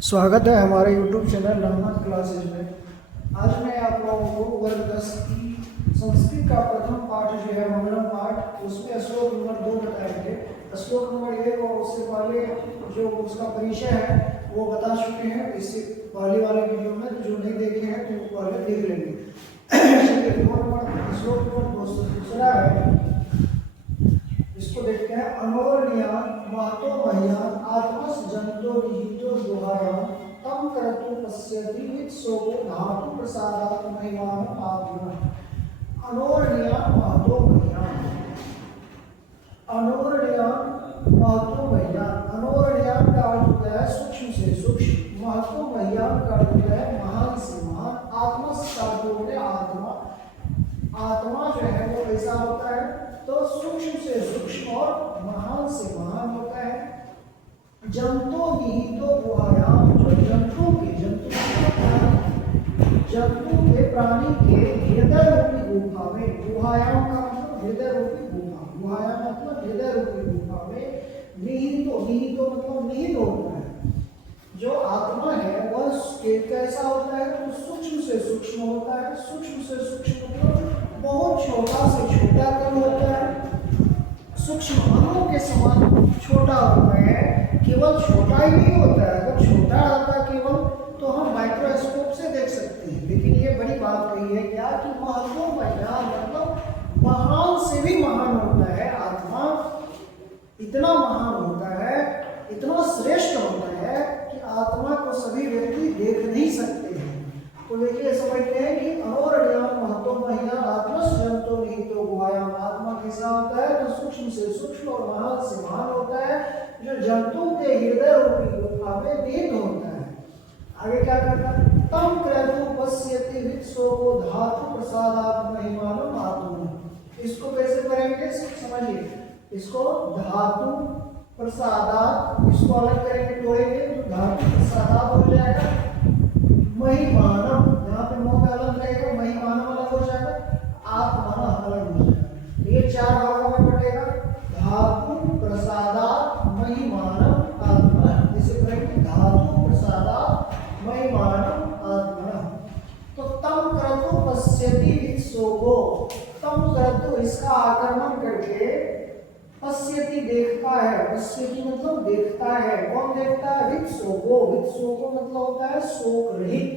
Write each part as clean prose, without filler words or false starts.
स्वागत है हमारे YouTube चैनल रहमत क्लासेज में। आज मैं आप लोगों को वर्ग 10 की संस्कृत का प्रथम पाठ जो है मंगलम पाठ, उसमें श्लोक नंबर 2 बताएंगे। श्लोक नंबर 1 और उससे पहले जो उसका परिचय है वो बता चुके हैं। इससे पहले वाले वीडियो में जो नहीं देखे हैं तो वो पहले देख लेंगे। श्लोक नंबर दूसरा है, इसको देखते हैं। अनोरण्यान महतो मह्यान आत्मस जंतो निहितो गुहायां तम करतु पश्यति विद सोको धातु प्रसादात् महिमान आत्मा। अनोरण्यान महतो मह्यान, अनोरण्यान महतो मह्यान। अनोरण्यान का अर्थ होता है सूक्ष्म से सूक्ष्म, महतो मह्यान का अर्थ होता है महान से महान, आत्मस का अर्थ होता है आत्मा। आत्मा जो है वो कैसा होता है तो सूक्ष्म से सूक्ष्म और महान से महान होता है। जंतु निहितो गुहायाम, जो जंतु के प्राणी के हृदय रूपी गुफा में, गुहायाम का मतलब हृदय रूपी गुफा, गुहायाम मतलब हृदय रूपी गुफा में निहितो, निहितो मतलब निहित होता है। जो आत्मा है वह कैसा होता है तो सूक्ष्म से सूक्ष्म होता है। सूक्ष्म से सूक्ष्म मतलब बहुत छोटा से छोटा कण होता है, सूक्ष्म अणु के समान छोटा होता है। केवल छोटा ही नहीं होता है, अगर छोटा होता है केवल तो हम माइक्रोस्कोप से देख सकते हैं, लेकिन ये बड़ी बात कही है क्या कि महत्व मतलब महान से भी महान होता है। आत्मा इतना महान होता है, इतना श्रेष्ठ होता है कि आत्मा को सभी व्यक्ति देख नहीं सकते हैं। तो देखिए समझते हैं कि अनोरण्यान महतो मह्यान आत्मस जंतो निहितो गुहायाम। आत्मा कैसा होता है तो सूक्ष्म से सूक्ष्म और महान से महान होता है, जो जंतु के हृदय रूपी गुफा में निहित होता है। आगे क्या करता है, तम क्रतु पश्यति विद सोको धातु प्रसादात् महिमानम आत्मा। इसको कैसे करेंगे समझिए, इसको धातु प्रसादात्, इसको अलग करेंगे, तोड़ेंगे तो धातु प्रसादात् हो जाएगा। महिमानम, यहाँ पे मोह का अलग रहेगा, महिमानम अलग हो जाएगा, आत्मा अलग हो जाएगा। ये चार भागों में बटेगा, धातु प्रसादात् महिमानम आत्मा। इसे करेंगे धातु प्रसादात् महिमानम आत्मा। तो तम क्रतु पश्यति विद सोको, तम क्रतु इसका आक्रमण करके पश्यति देखता है, पश्यति मतलब देखता है। कौन देखता है विद सोको, विद सोको मतलब होता है शोक रहित,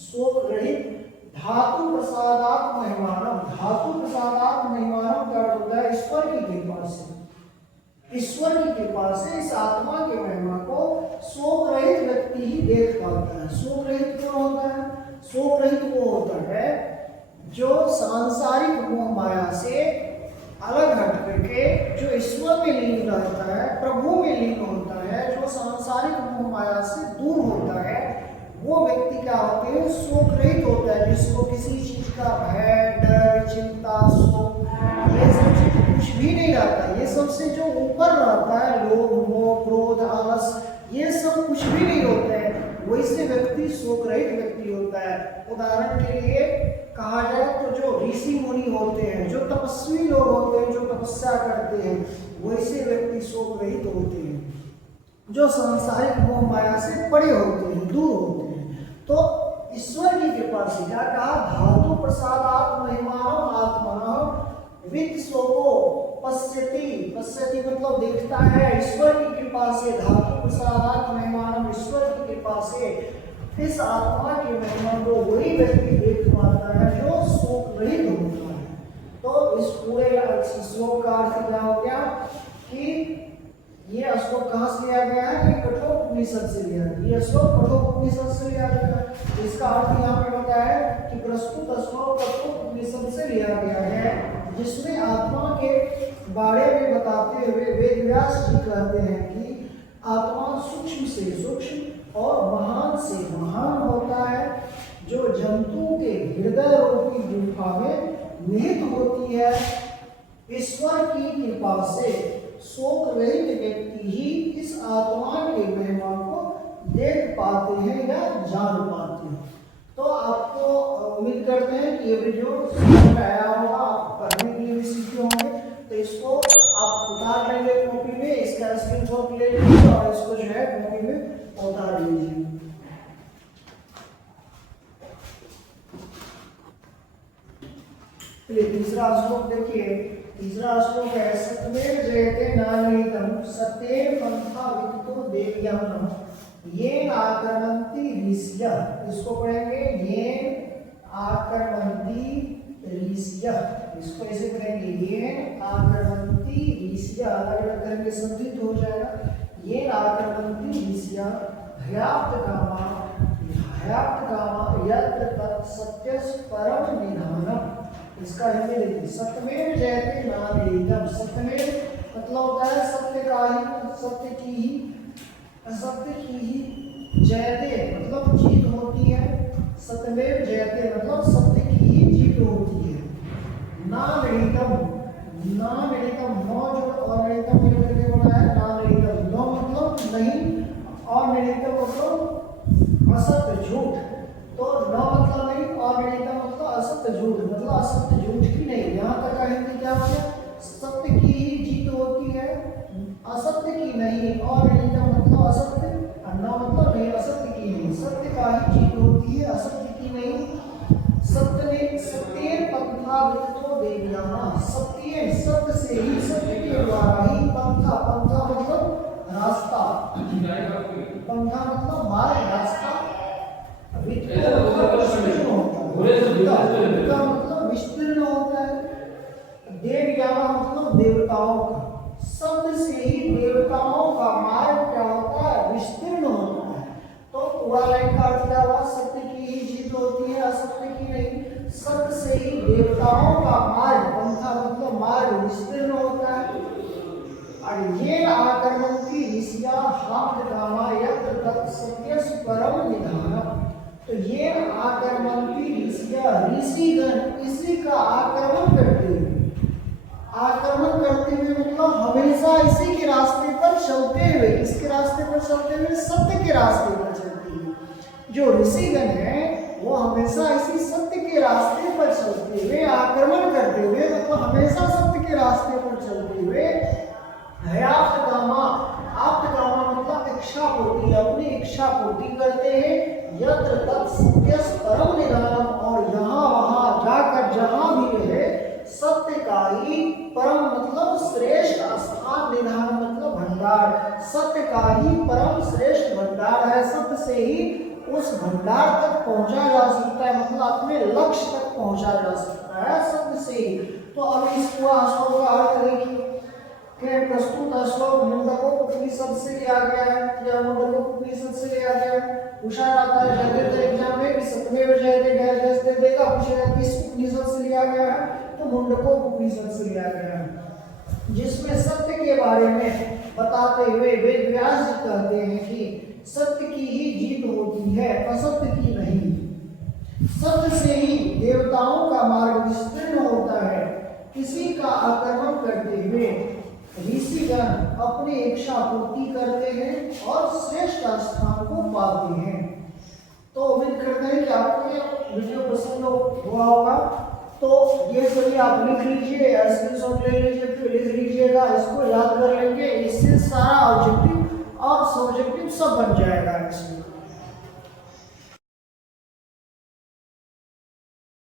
शोक रहित। धातु प्रसादात् महिमानम, धातु प्रसादात् महिमानम का अर्थ होता है ईश्वर की कृपा से, ईश्वर की कृपा से इस आत्मा के महिमा को शोक रहित व्यक्ति ही देख पाता है। शोक रहित क्यों होता है, शोक रहित वो होता है जो सांसारिक मोह माया से अलग हट करके जो ईश्वर में लीन रहता है, प्रभु में लीन होता है, जो सांसारिक मोह माया से दूर होता है, वो व्यक्ति क्या होते हैं शोक रहित होता है, जिसको किसी चीज का भय, डर, चिंता, शोक ये सब चीज कुछ भी नहीं रहता। ये सबसे जो ऊपर रहता है लोभ, मोह, क्रोध, आलस, ये सब कुछ भी नहीं होते हैं, वैसे व्यक्ति शोक रहित व्यक्ति होता है। उदाहरण के लिए कहा जाए तो जो ऋषि मुनि होते हैं, जो तपस्वी लोग होते हैं, जो तपस्या करते हैं, वैसे व्यक्ति शोक रहित होते हैं, जो सांसारिक मोह माया से परे होते हैं, दूर होते हैं। तो ईश्वर की कृपा से क्या कहा, धातु प्रसादात् महिमानम आत्मना विद सोको पश्यति, पश्यति मतलब देखता है ईश्वर की कृपा से। धातु प्रसादात् महिमानम, ईश्वर की कृपा से इस आत्मा के महिमा को वही व्यक्ति देख पाता है जो शोक रहित होता है। तो इस पूरे श्लोक का अर्थ क्या हो गया कि ये श्लोक कहाँ से लिया गया है, ये कठोपनिषद से लिया गया, ये श्लोक कठोपनिषद से लिया गया है। इसका अर्थ यहाँ पे होता है कि प्रस्तुत श्लोक कठोपनिषद से लिया गया है, जिसमें आत्मा के बारे में बताते हुए वेद व्यास जी कहते हैं कि आत्मा सूक्ष्म से सूक्ष्म और महान से महान होता है, जो जंतु के हृदय रूपी गुफा में निहित होती है। ईश्वर की कृपा से शोक रहित व्यक्ति ही इस आत्मा के महिमा को देख पाते हैं या जान पाते हैं। तो आपको उम्मीद करते हैं कि ये वीडियो समझ में आया होगा, आप पढ़ने के लिए भी सीखे होंगे। तो इसको आप उतार लेंगे कॉपी में, इसका स्क्रीनशॉट ले लीजिए और इसको जो है कॉपी में उतार लीजिए। चलिए तीसरा श्लोक देखिए। तीसरा श्लोक है सत्यमेव जयते नानीतम सत्येन पंथा विदितो देव्याम येन आक्रमन्ति ऋषयः। इसको पढ़ेंगे येन आक्रमन्ति ऋषयः। इसको ऐसे पढ़ेंगे येन आक्रमन्ति ऋषयः। अलग अलग करेंगे संधित हो जाएगा। येन आक्रमन्ति ऋषयः हयाप्त कामा यत्र तत् सत्यस् परम निधानम्। इसका हिंदी देखिए सत्यमेव जयते नानीतम। सत्यमेव मतलब होता है सत्य का ही, सत्य की ही, असत्य की ही जयते मतलब जीत होती है। सत्यमेव जयते मतलब सत्य की ही जीत होती है। नानीतम, नानीतम नौ जो और निहितम मिलकर के बना है नानीतम। नौ मतलब नहीं और निहितम मतलब असत्य झूठ। तो न मतलब नहीं और निहितम मतलब असत्य झूठ, मतलब असत्य झूठ की नहीं। यहाँ तक का हिंदी क्या हो गया? सत्य की ही जीत होती है, असत्य की नहीं। और निहितम मतलब असत्य, न मतलब नहीं असत्य की नहीं। सत्य का ही जीत होती है, असत्य की नहीं। सत्य ने सत्य पंथा विदितो देव्याम। सत्य सत्य से ही, सत्य के द्वारा ही पंथा, पंथा मतलब रास्ता, पंथा मतलब मार्ग, रास्ता। मतलब विस्तीर्ण होता है। देवयामा मतलब देवताओं का। शब्द से ही देवताओं का मार्ग क्या होता है? विस्तीर्ण होता है। तो पूरा लाइन का अर्थ क्या हुआ? सत्य की ही जीत होती है, असत्य की नहीं। सत्य से ही देवताओं का मार्ग, पंथा मतलब मार्ग विस्तीर्ण होता है। और ये आकर्मन्ति ऋषिया हाप्त कामा यत्र तत् सत्यस् परम निधानम्। तो ये आक्रमणती ऋषिया, ऋषिगण इसी का आक्रमण करते हुए, आक्रमण करते हुए मतलब हमेशा इसी के रास्ते पर चलते हुए। किसके रास्ते पर चलते हुए? सत्य के रास्ते पर चलते हुए। जो ऋषिगण हैं वो हमेशा इसी सत्य के रास्ते पर चलते हुए, आक्रमण करते हुए मतलब हमेशा सत्य के रास्ते पर चलते हुए हयाप्त कामा, आप्त कामा मतलब इच्छा पूर्ति, अपनी इच्छा पूर्ति करते हैं। यत्र तत् सत्यस् परम निधानम्। और यहाँ वहाँ जाकर जहाँ भी रहे सत्य का ही परम मतलब श्रेष्ठ स्थान, निधान मतलब भंडार। सत्य का ही परम श्रेष्ठ भंडार है। सत्य से ही उस भंडार तक पहुंचा जा सकता है, मतलब अपने लक्ष्य तक पहुंचा जा सकता है सत्य से ही। तो अब इस पूरा श्लोक का अर्थ देखिए कि प्रस्तुत श्लोक मुंडकोपनिषद से लिया गया है या मुंडकोपनिषद से लिया गया है। पूछा जाता है जयते एग्जाम में कि सत्यमेव जयते जयते देखा पूछेगा किस उपनिषद से लिया गया है? तो मुंडकोपनिषद से लिया गया है, जिसमें सत्य के बारे में बताते हुए वेद व्यास जी कहते हैं कि सत्य की ही जीत होती है, असत्य की नहीं। सत्य से ही देवताओं का मार्ग विस्तीर्ण होता है। किसी का आक्रमण करते हुए ऋषिगण अपनी इच्छा पूर्ति करते हैं और श्रेष्ठ स्थान को पाते हैं। तो उम्मीद करते हैं कि आपको ये वीडियो पसंद हुआ होगा। तो ये सभी आप लिख लीजिए, स्क्रीनशॉट ले लीजिए, फिर लिख लीजिएगा, इसको याद कर लेंगे। इससे सारा ऑब्जेक्टिव और सब्जेक्टिव सब बन जाएगा इसमें।